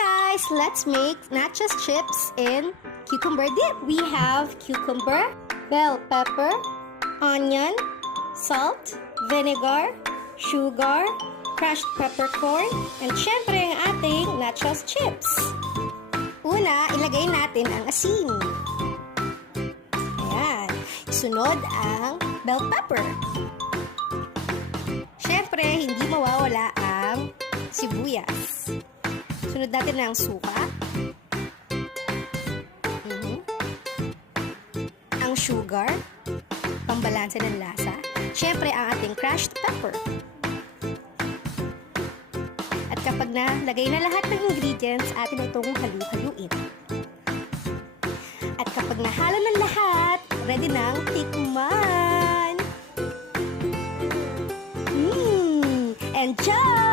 guys, let's make nachos chips in cucumber dip. We have cucumber, bell pepper, onion, salt, vinegar, sugar, crushed peppercorn, and syempre ang ating nachos chips. Una, ilagay natin ang asin. Ayan. Sunod ang bell pepper. Syempre, hindi mawawala ang sibuyas. Sunod natin ang suka. Ang sugar, pambalansa ng lasa. Syempre, ang ating crushed pepper. At kapag nalagay na lahat ng ingredients, atin itong halu-haluin. At kapag nahalo ng lahat, ready nang tikman! Enjoy!